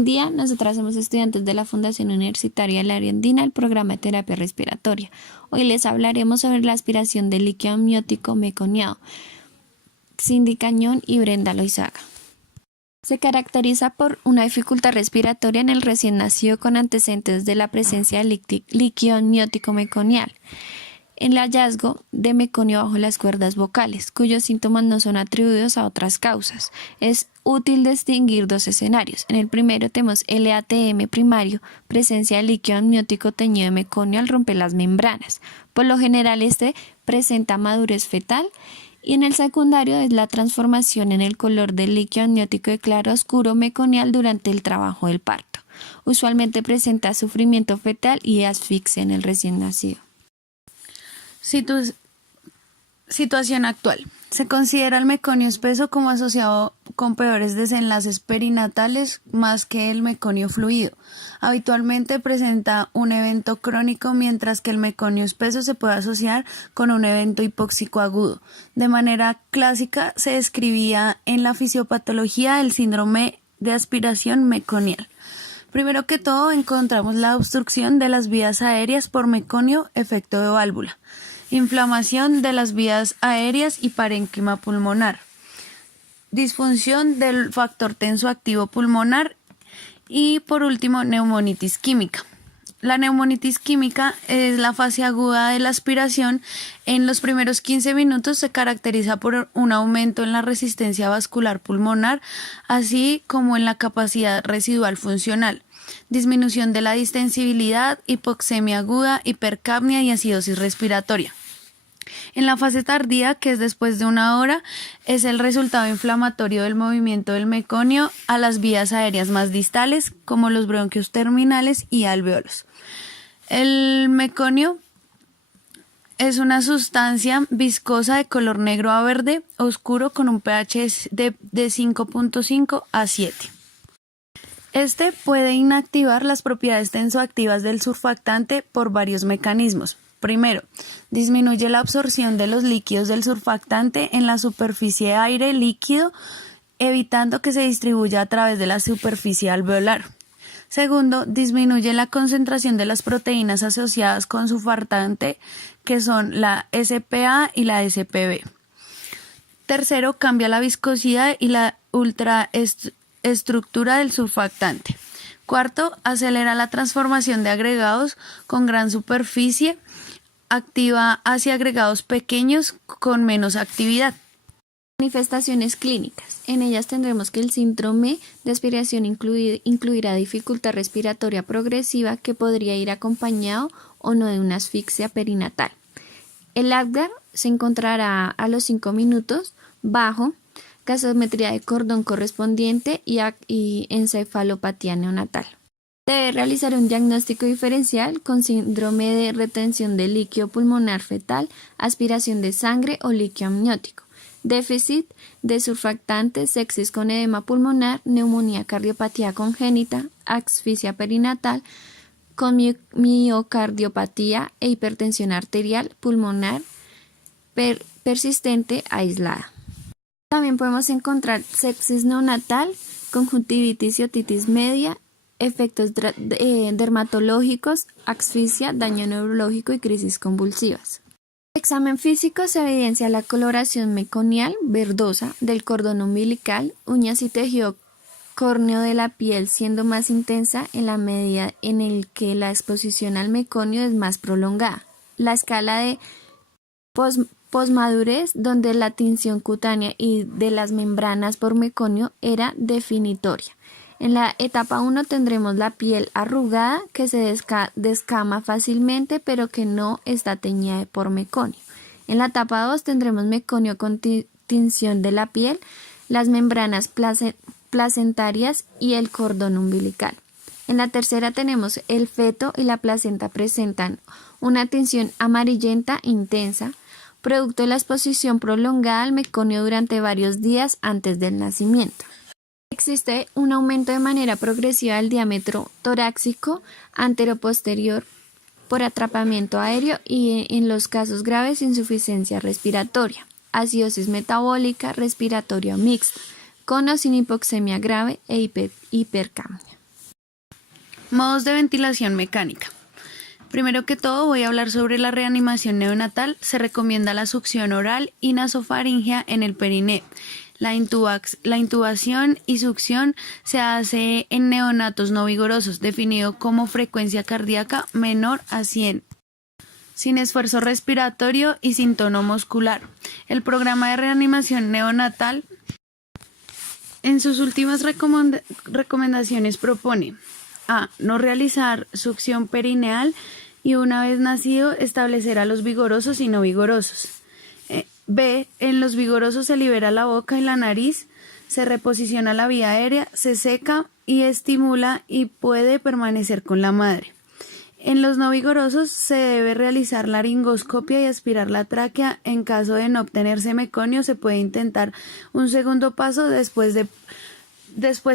Buen día, nosotras somos estudiantes de la Fundación Universitaria La Ariandina, el programa de terapia respiratoria. Hoy les hablaremos sobre la aspiración del líquido amniótico meconiado. Cindy Cañón y Brenda Loizaga. Se caracteriza por una dificultad respiratoria en el recién nacido con antecedentes de la presencia de líquido amniótico meconial. El hallazgo de meconio bajo las cuerdas vocales, cuyos síntomas no son atribuidos a otras causas. Es útil distinguir dos escenarios. En el primero tenemos LATM primario, presencia de líquido amniótico teñido de meconio al romper las membranas. Por lo general este presenta madurez fetal. Y en el secundario es la transformación en el color del líquido amniótico de claro a oscuro meconial durante el trabajo del parto. Usualmente presenta sufrimiento fetal y asfixia en el recién nacido. Situación actual. Se considera el meconio espeso como asociado con peores desenlaces perinatales más que el meconio fluido. Habitualmente presenta un evento crónico, mientras que el meconio espeso se puede asociar con un evento hipóxico agudo. De manera clásica se describía en la fisiopatología el síndrome de aspiración meconial. Primero que todo encontramos la obstrucción de las vías aéreas por meconio, efecto de válvula, inflamación de las vías aéreas y parénquima pulmonar, disfunción del factor tensoactivo pulmonar y por último neumonitis química. La neumonitis química es la fase aguda de la aspiración. En los primeros 15 minutos se caracteriza por un aumento en la resistencia vascular pulmonar, así como en la capacidad residual funcional, disminución de la distensibilidad, hipoxemia aguda, hipercapnia y acidosis respiratoria. En la fase tardía, que es después de una hora, es el resultado inflamatorio del movimiento del meconio a las vías aéreas más distales, como los bronquios terminales y alvéolos. El meconio es una sustancia viscosa de color negro a verde oscuro con un pH de 5.5 a 7. Este puede inactivar las propiedades tensoactivas del surfactante por varios mecanismos. Primero, disminuye la absorción de los líquidos del surfactante en la superficie aire líquido, evitando que se distribuya a través de la superficie alveolar. Segundo, disminuye la concentración de las proteínas asociadas con surfactante, que son la SPA y la SPB. Tercero, cambia la viscosidad y la ultraestructura del surfactante. Cuarto, acelera la transformación de agregados con gran superficie, activa hacia agregados pequeños con menos actividad. Manifestaciones clínicas. En ellas tendremos que el síndrome de aspiración incluirá dificultad respiratoria progresiva que podría ir acompañado o no de una asfixia perinatal. El Apgar se encontrará a los 5 minutos bajo, gasometría de cordón correspondiente y encefalopatía neonatal. Debe realizar un diagnóstico diferencial con síndrome de retención de líquido pulmonar fetal, aspiración de sangre o líquido amniótico, déficit de surfactantes, sepsis con edema pulmonar, neumonía cardiopatía congénita, asfixia perinatal, con miocardiopatía e hipertensión arterial pulmonar persistente aislada. También podemos encontrar sepsis neonatal, conjuntivitis y otitis media, efectos dermatológicos, asfixia, daño neurológico y crisis convulsivas. En el examen físico se evidencia la coloración meconial verdosa del cordón umbilical, uñas y tejido córneo de la piel siendo más intensa en la medida en el que la exposición al meconio es más prolongada. La escala de posmadurez, donde la tinción cutánea y de las membranas por meconio era definitoria. En la etapa 1 tendremos la piel arrugada que se descama fácilmente pero que no está teñida por meconio. En la etapa 2 tendremos meconio con tinción de la piel, las membranas placentarias y el cordón umbilical. En la tercera tenemos el feto y la placenta presentan una tinción amarillenta intensa, producto de la exposición prolongada al meconio durante varios días antes del nacimiento. Existe un aumento de manera progresiva del diámetro torácico anteroposterior por atrapamiento aéreo y en los casos graves insuficiencia respiratoria, acidosis metabólica respiratoria mixta, con o sin hipoxemia grave e hipercapnia. Modos de ventilación mecánica. Primero que todo voy a hablar sobre la reanimación neonatal. Se recomienda la succión oral y nasofaringea en el perineo. La intubación y succión se hace en neonatos no vigorosos, definido como frecuencia cardíaca menor a 100, sin esfuerzo respiratorio y sin tono muscular. El programa de reanimación neonatal en sus últimas recomendaciones propone a. No realizar succión perineal y una vez nacido establecer a los vigorosos y no vigorosos. B. En los vigorosos se libera la boca y la nariz, se reposiciona la vía aérea, se seca y estimula y puede permanecer con la madre. En los no vigorosos se debe realizar laringoscopia y aspirar la tráquea. En caso de no obtenerse meconio, se puede intentar un segundo paso. Después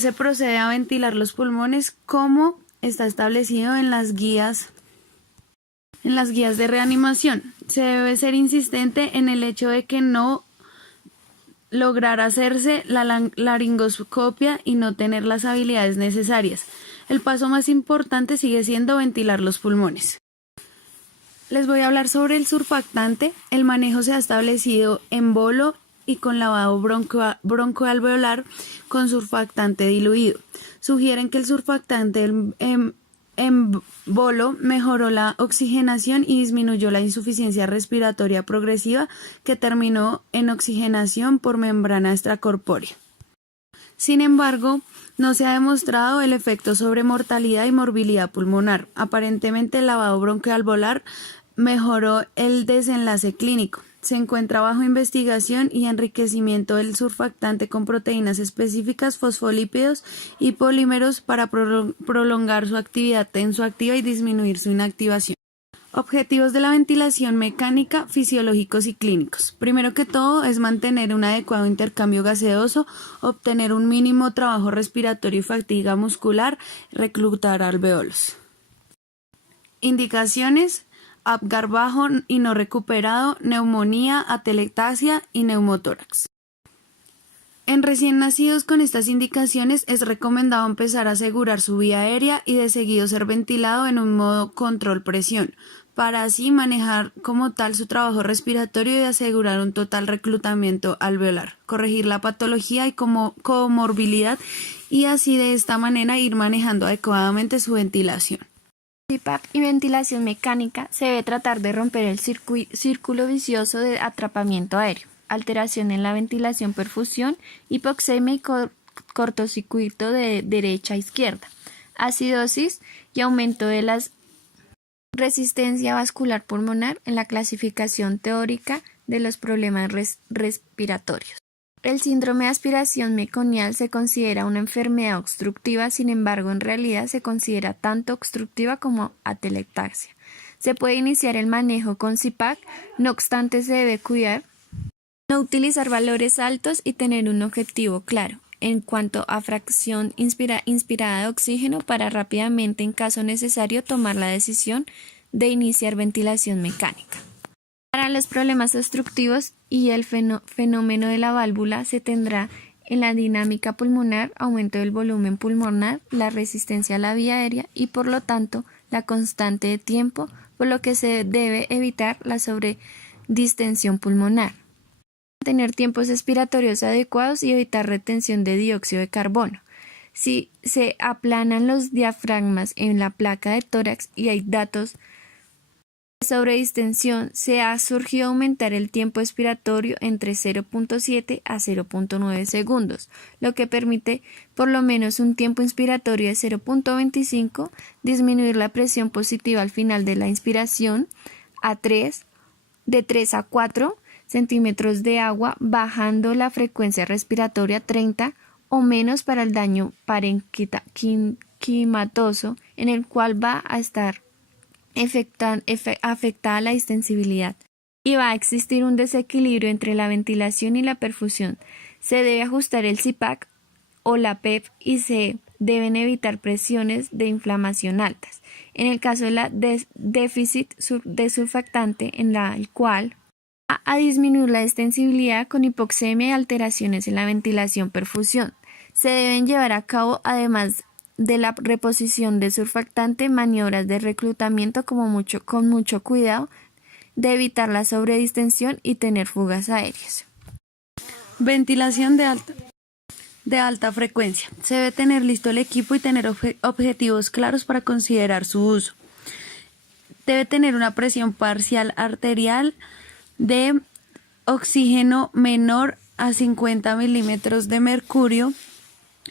se procede a ventilar los pulmones como está establecido en las guías de reanimación. Se debe ser insistente en el hecho de que no lograr hacerse la laringoscopia y no tener las habilidades necesarias. El paso más importante sigue siendo ventilar los pulmones. Les voy a hablar sobre el surfactante. El manejo se ha establecido en bolo y con lavado broncoalveolar con surfactante diluido. Sugieren que el surfactante en bolo mejoró la oxigenación y disminuyó la insuficiencia respiratoria progresiva que terminó en oxigenación por membrana extracorpórea. Sin embargo, no se ha demostrado el efecto sobre mortalidad y morbilidad pulmonar. Aparentemente el lavado broncoalveolar mejoró el desenlace clínico. Se encuentra bajo investigación y enriquecimiento del surfactante con proteínas específicas, fosfolípidos y polímeros para prolongar su actividad tensoactiva y disminuir su inactivación. Objetivos de la ventilación mecánica, fisiológicos y clínicos. Primero que todo es mantener un adecuado intercambio gaseoso, obtener un mínimo trabajo respiratorio y fatiga muscular, reclutar alveolos. Indicaciones: Apgar bajo y no recuperado, neumonía, atelectasia y neumotórax. En recién nacidos con estas indicaciones es recomendado empezar a asegurar su vía aérea y de seguido ser ventilado en un modo control presión, para así manejar como tal su trabajo respiratorio y asegurar un total reclutamiento alveolar, corregir la patología y comorbilidad y así de esta manera ir manejando adecuadamente su ventilación. CPAP y ventilación mecánica se debe tratar de romper el círculo vicioso de atrapamiento aéreo, alteración en la ventilación perfusión, hipoxemia y cortocircuito de derecha a izquierda, acidosis y aumento de la resistencia vascular pulmonar en la clasificación teórica de los problemas respiratorios. El síndrome de aspiración meconial se considera una enfermedad obstructiva, sin embargo, en realidad se considera tanto obstructiva como atelectasia. Se puede iniciar el manejo con CPAP, no obstante se debe cuidar no utilizar valores altos y tener un objetivo claro en cuanto a fracción inspirada de oxígeno para rápidamente, en caso necesario, tomar la decisión de iniciar ventilación mecánica. Para los problemas obstructivos y el fenómeno de la válvula se tendrá en la dinámica pulmonar, aumento del volumen pulmonar, la resistencia a la vía aérea y por lo tanto la constante de tiempo, por lo que se debe evitar la sobredistensión pulmonar. Tener tiempos expiratorios adecuados y evitar retención de dióxido de carbono. Si se aplanan los diafragmas en la placa de tórax y hay datos sobre distensión, se ha surgido aumentar el tiempo expiratorio entre 0.7 a 0.9 segundos, lo que permite por lo menos un tiempo inspiratorio de 0.25, disminuir la presión positiva al final de la inspiración de 3 a 4 centímetros de agua, bajando la frecuencia respiratoria 30 o menos para el daño parenquimatoso, en el cual va a estar afectada la distensibilidad y va a existir un desequilibrio entre la ventilación y la perfusión. Se debe ajustar el CPAP o la PEP y se deben evitar presiones de inflamación altas. En el caso de la déficit de surfactante, en el cual va a disminuir la distensibilidad con hipoxemia y alteraciones en la ventilación perfusión. Se deben llevar a cabo además de la reposición de surfactante, maniobras de reclutamiento con mucho cuidado, de evitar la sobredistensión y tener fugas aéreas. Ventilación de alta frecuencia. Se debe tener listo el equipo y tener objetivos claros para considerar su uso. Debe tener una presión parcial arterial de oxígeno menor a 50 milímetros de mercurio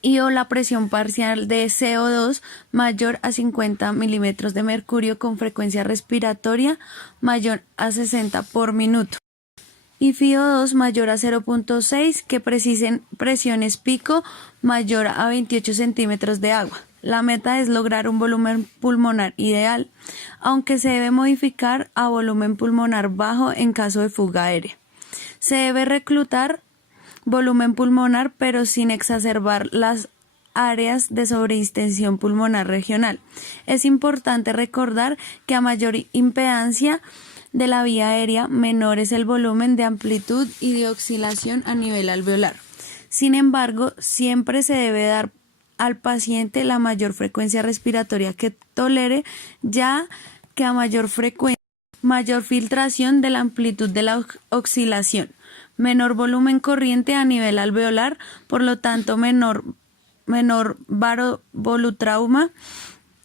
y o la presión parcial de CO2 mayor a 50 milímetros de mercurio con frecuencia respiratoria mayor a 60 por minuto. Y FiO2 mayor a 0.6 que precisen presiones pico mayor a 28 centímetros de agua. La meta es lograr un volumen pulmonar ideal, aunque se debe modificar a volumen pulmonar bajo en caso de fuga aérea. Se debe reclutar volumen pulmonar pero sin exacerbar las áreas de sobredistensión pulmonar regional. Es importante recordar que a mayor impedancia de la vía aérea, menor es el volumen de amplitud y de oscilación a nivel alveolar. Sin embargo, siempre se debe dar al paciente la mayor frecuencia respiratoria que tolere, ya que a mayor frecuencia, mayor filtración de la amplitud de la oscilación, menor volumen corriente a nivel alveolar, por lo tanto menor varovolutrauma,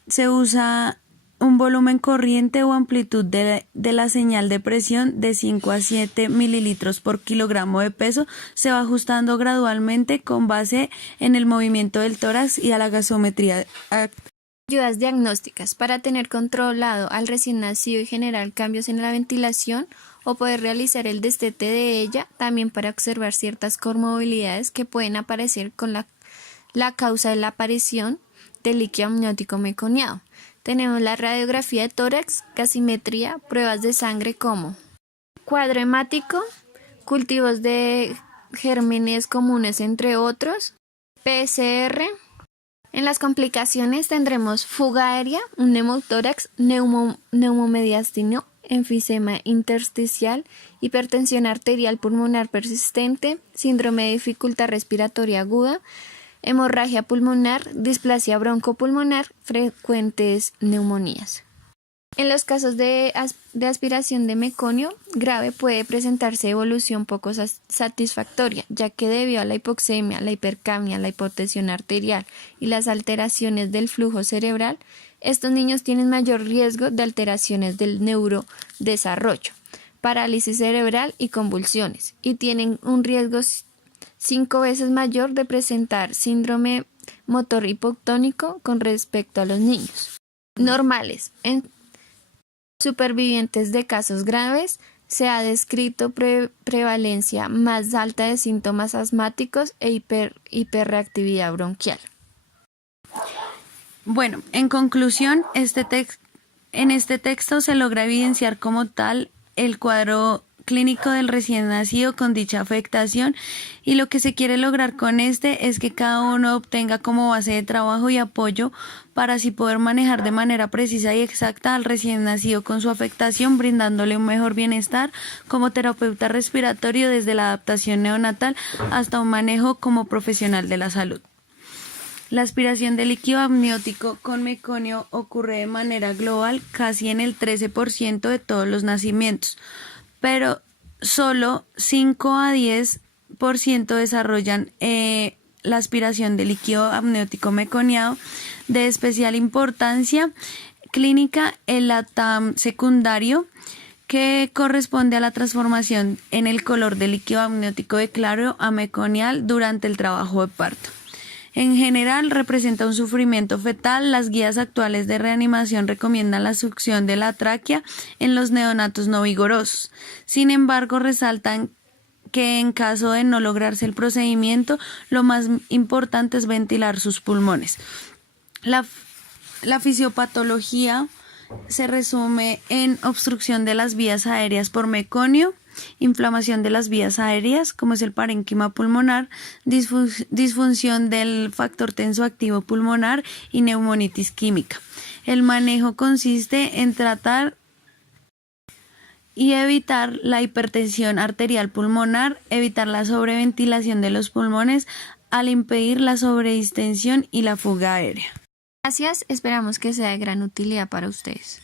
se usa un volumen corriente o amplitud de la señal de presión de 5 a 7 mililitros por kilogramo de peso. Se va ajustando gradualmente con base en el movimiento del tórax y a la gasometría. Ayudas diagnósticas para tener controlado al recién nacido y generar cambios en la ventilación o poder realizar el destete de ella, también para observar ciertas comorbilidades que pueden aparecer con la causa de la aparición del líquido amniótico meconiado. Tenemos la radiografía de tórax, gasimetría, pruebas de sangre como cuadro hemático, cultivos de gérmenes comunes entre otros, PCR. En las complicaciones tendremos fuga aérea, un neumotórax, neumomediastino, enfisema intersticial, hipertensión arterial pulmonar persistente, síndrome de dificultad respiratoria aguda, hemorragia pulmonar, displasia broncopulmonar, frecuentes neumonías. En los casos de aspiración de meconio grave puede presentarse evolución poco satisfactoria, ya que debido a la hipoxemia, la hipercapnia, la hipotensión arterial y las alteraciones del flujo cerebral, estos niños tienen mayor riesgo de alteraciones del neurodesarrollo, parálisis cerebral y convulsiones, y tienen un riesgo 5 veces mayor de presentar síndrome motor hipotónico con respecto a los niños normales. En supervivientes de casos graves se ha descrito prevalencia más alta de síntomas asmáticos e hiperreactividad bronquial. Bueno, en conclusión, en este texto se logra evidenciar como tal el cuadro clínico del recién nacido con dicha afectación, y lo que se quiere lograr con este es que cada uno obtenga como base de trabajo y apoyo para así poder manejar de manera precisa y exacta al recién nacido con su afectación, brindándole un mejor bienestar como terapeuta respiratorio desde la adaptación neonatal hasta un manejo como profesional de la salud. La aspiración de líquido amniótico con meconio ocurre de manera global casi en el 13% de todos los nacimientos, pero solo 5 a 10% desarrollan la aspiración de líquido amniótico meconiado. De especial importancia clínica el LATAM secundario, que corresponde a la transformación en el color del líquido amniótico de claro a meconial durante el trabajo de parto. En general representa un sufrimiento fetal. Las guías actuales de reanimación recomiendan la succión de la tráquea en los neonatos no vigorosos. Sin embargo, resaltan que en caso de no lograrse el procedimiento, lo más importante es ventilar sus pulmones. La fisiopatología se resume en obstrucción de las vías aéreas por meconio, inflamación de las vías aéreas, como es el parénquima pulmonar, disfunción del factor tensoactivo pulmonar y neumonitis química. El manejo consiste en tratar y evitar la hipertensión arterial pulmonar, evitar la sobreventilación de los pulmones, al impedir la sobredistensión y la fuga aérea. Gracias, esperamos que sea de gran utilidad para ustedes.